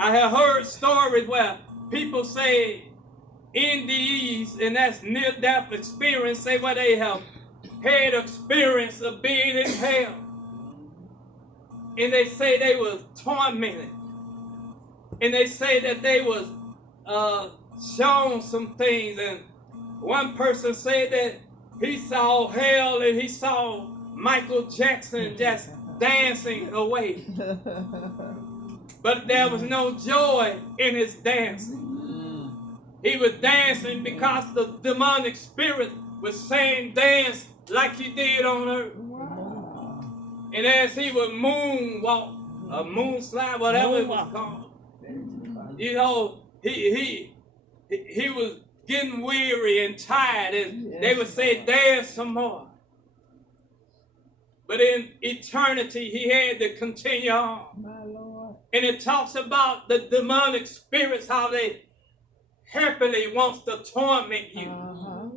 I have heard stories where people say NDEs, and that's near-death experience, say where they have had experience of being in hell. And they say they was tormented. And they say that they was shown some things. And one person said that he saw hell and he saw Michael Jackson just dancing away. But there was no joy in his dancing. He was dancing because the demonic spirit was saying dance like he did on earth. And as he would moonwalk, a moonslide, whatever it was called, you know, he was getting weary and tired, and they would say, dance some more. But in eternity, he had to continue on. My Lord. And it talks about the demonic spirits, how they happily wants to torment you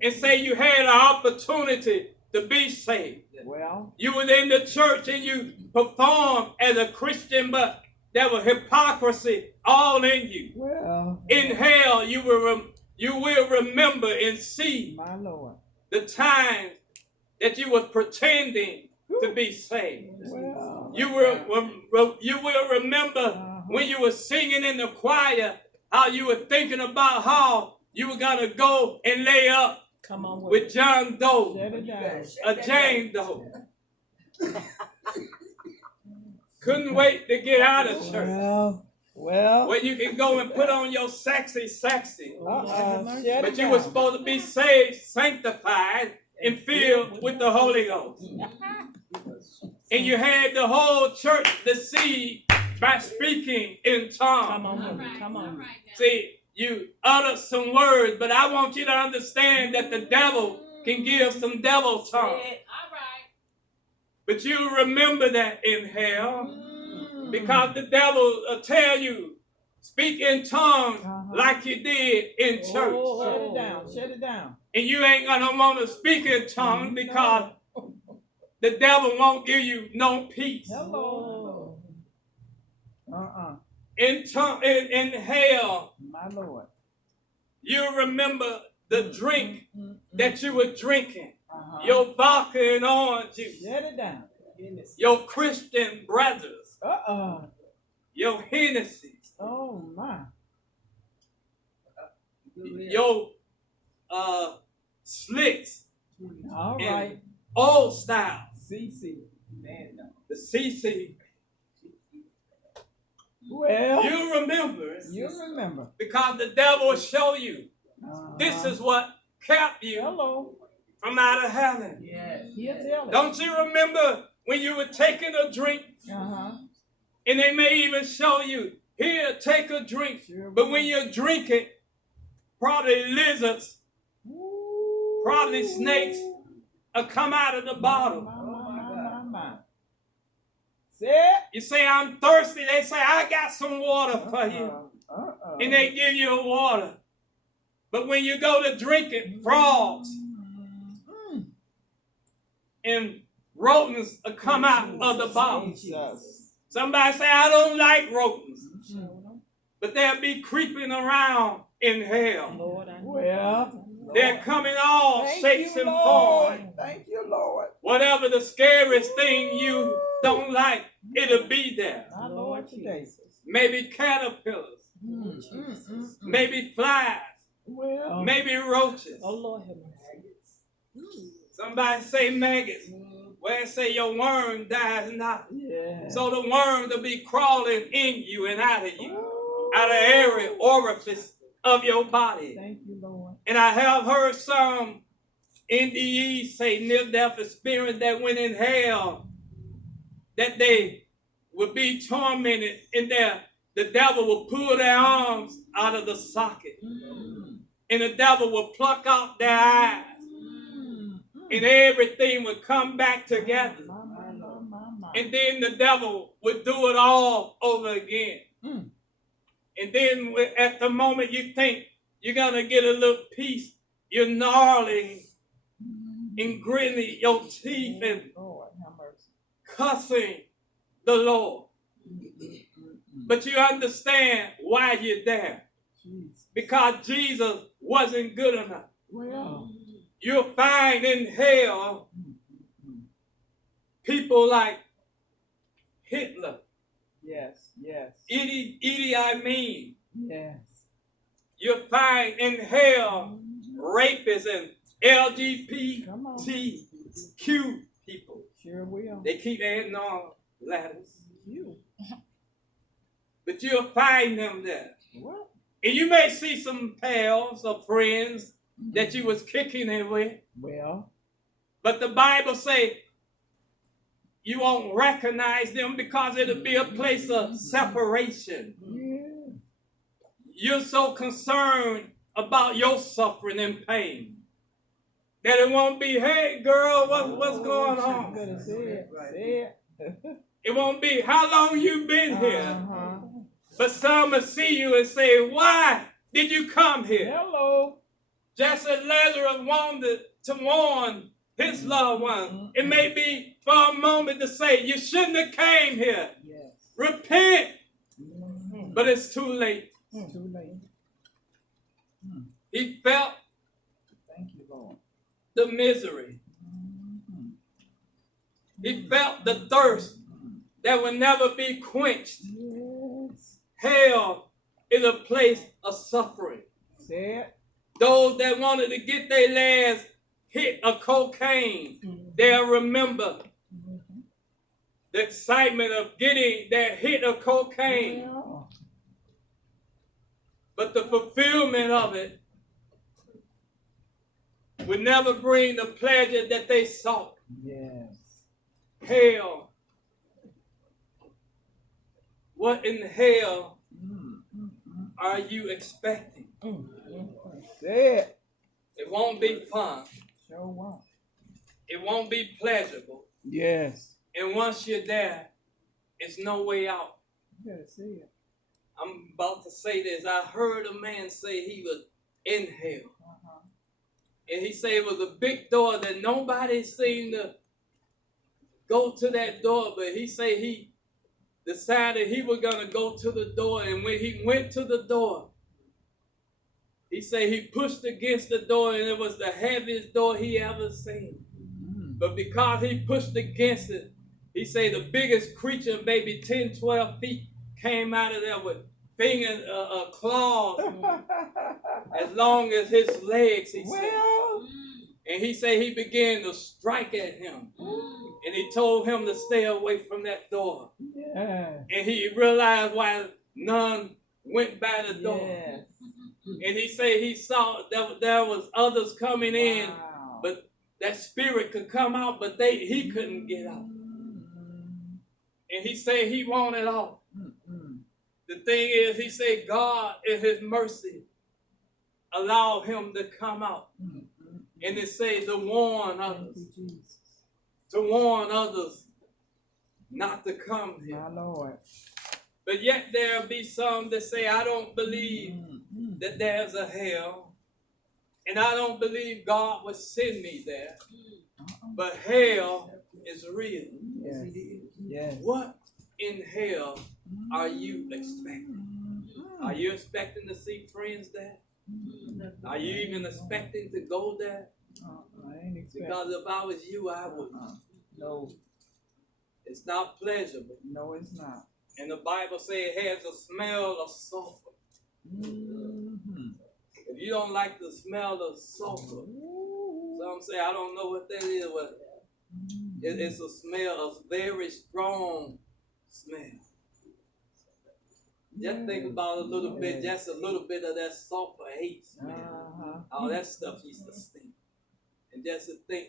and say you had an opportunity to be saved. Well, you were in the church and you performed as a Christian, but there was hypocrisy all in you. Well, in hell, you will remember and see, my Lord, the times that you was pretending to be saved. Well, you will remember when you were singing in the choir, how you were thinking about how you were gonna go and lay up with John Doe or Jane Doe. Couldn't wait to get out of church. Well, where you can go and put on your sexy. But you were supposed to be saved, sanctified, and filled with the Holy Ghost. And you had the whole church deceived by speaking in tongues. Come on. See, you uttered some words, but I want you to understand that the devil can give some devil tongues. But you remember that in hell, because the devil will tell you, speak in tongues like you did in church. Shut it down. And you ain't gonna want to speak in tongues because the devil won't give you no peace. Hello. In hell, my Lord, you remember the drink that you were drinking, your vodka and orange juice. Shut it down. Your Christian brothers, your Hennessy. Oh my. Your slicks. All right. Old style. CC. The CC. Well, you remember. Because the devil will show you. This is what kept you from out of heaven. Yes. Don't you remember when you were taking a drink? And they may even show you, here, take a drink. But when you drink it, probably lizards, probably snakes will come out of the bottle. You say, I'm thirsty. They say, I got some water for you. And they give you water. But when you go to drink it, frogs and rodents will come out of the bottle. Somebody say, I don't like rodents. But they'll be creeping around in hell. Well, they're coming all shapes and forms. Thank you, Lord. Whatever the scariest thing you don't like, it'll be there. My Lord Jesus. Maybe caterpillars. Maybe flies. Well, maybe roaches. Oh Lord, maggots. Somebody say maggots. Where it say your worm dies not. Yeah. So the worms will be crawling in you and out of you, out of every orifice of your body. Thank you, Lord. And I have heard some NDEs say near-death experience that went in hell, that they would be tormented in there. The devil will pull their arms out of the socket. And the devil will pluck out their eyes. And everything would come back together. And then the devil would do it all over again. And then at the moment you think you're going to get a little peace, you're gnarling and gritting your teeth and cussing the Lord. But you understand why you're there. Because Jesus wasn't good enough. Well, You'll find in hell people like Hitler, yes, yes, Idi Amin. yes. You'll find in hell rapists and LGBTQ people. Sure will. They keep adding on letters. You. But you'll find them there. What? And you may see some pals or friends that you was kicking it with. Well. But the Bible say you won't recognize them because it'll be a place of separation. Yeah. You're so concerned about your suffering and pain that it won't be, hey girl, what's going on? You better say it. Say it. It won't be, how long you been here? But some will see you and say, why did you come here? Hello. Just as Lazarus wanted to warn his loved one, it may be for a moment to say, you shouldn't have came here. Yes. Repent. But it's too late. Too late. He felt Thank you, Lord. the misery. He felt the thirst that will never be quenched. Yes. Hell is a place of suffering. Say it. Those that wanted to get their last hit of cocaine, they'll remember the excitement of getting that hit of cocaine. Yeah. But the fulfillment of it would never bring the pleasure that they sought. Yes. Hell. What in hell are you expecting? Say it. It won't be fun. Sure won't. It won't be pleasurable. Yes. And once you're there, it's no way out. You better say it. I'm about to say this. I heard a man say he was in hell. And he said it was a big door that nobody seemed to go to that door. But he said he decided he was going to go to the door. And when he went to the door, he said he pushed against the door and it was the heaviest door he ever seen. But because he pushed against it, he said the biggest creature, maybe 10, 12 feet, came out of there with fingers, claws, as long as his legs, he said. And he said he began to strike at him. And he told him to stay away from that door. Yeah. And he realized why none went by the door. Yes. And he said he saw that there was others coming in, but that spirit could come out, but he couldn't get out. And he said he wanted out. The thing is, he said God in his mercy allowed him to come out. And it said to warn others. To warn others not to come here. My Lord. But yet there'll be some that say, I don't believe that there's a hell. And I don't believe God would send me there. But hell is real. Yes. Yes. What in hell are you expecting? Are you expecting to see friends there? Are you even expecting to go there? I ain't expecting. Because if I was you, I would. No. It's not pleasurable. No, it's not. And the Bible says it has a smell of sulfur. If you don't like the smell of sulfur, some say, I don't know what that is, but it's a smell, a very strong smell. Just think about a little bit, just a little bit of that sulfur hate smell. All that stuff used to stink. And just to think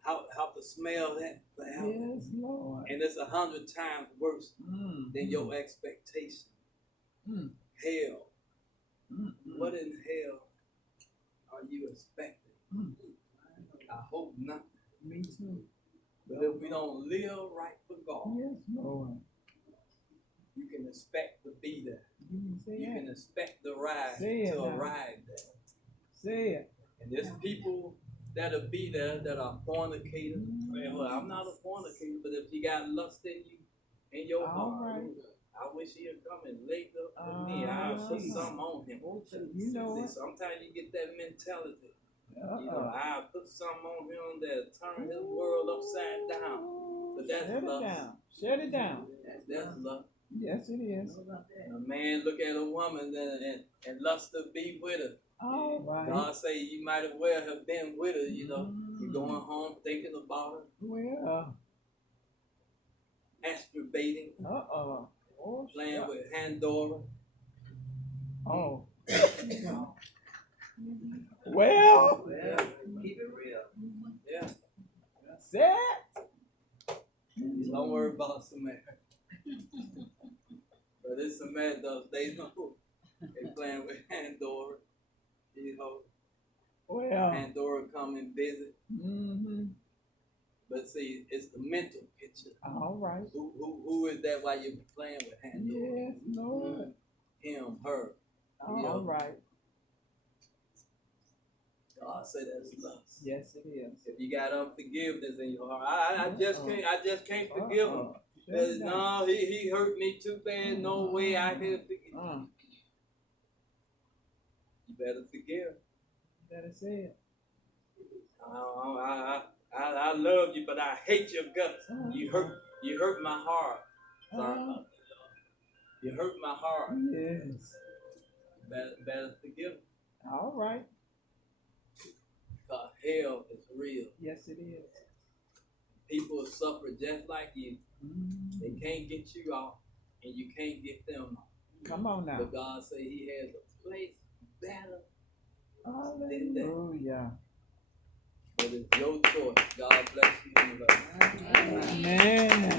how to smell that forever. Yes, Lord. And it's 100 times worse than your expectation. Hell. What in hell are you expecting? I hope not. Me too. But if we don't live right for God, Yes, Lord. you can expect to be there. You can expect the ride Say to it now. arrive there. Say it. And there's people that'll be there that are fornicators. Well, I'm not a fornicator, but if you got lust in you, in your All heart, right. I wish he'd come and lay up with me. I'll put something on him. You know See, it. sometimes you get that mentality. You know, Uh-oh. I'll put something on him that'll turn his world upside down. But that's Shut it lust. down. Shut it down. That's lust. Yes, it is. A man look at a woman and lust to be with her. All right. God say you might as well have been with her, you know. You're going home thinking about her, Well. masturbating, Uh-oh. Oh, playing with Pandora. Oh. Well. Yeah, keep it real. Yeah. Set. Don't worry about Samaritan. But this Samaritan, they know they playing with Pandora. You know, Well. Pandora come and visit. Mm-hmm. But see, it's the mental picture. All right. Who is that while you're playing with Pandora? Yes, Lord. Him, her. All right. God say that's lust. Yes, it is. If you got unforgiveness in your heart, I just can't forgive him. No, he hurt me too bad. No way I can forgive. You better forgive. Better say it. I love you, but I hate your guts. You hurt my heart. You hurt my heart. Yes. Better forgive. All right. Because hell is real. Yes, it is. People suffer just like you. Mm. They can't get you off, and you can't get them off. Come on now. But God say He has a place better than Hallelujah. that. But it's your choice. God bless you. Amen.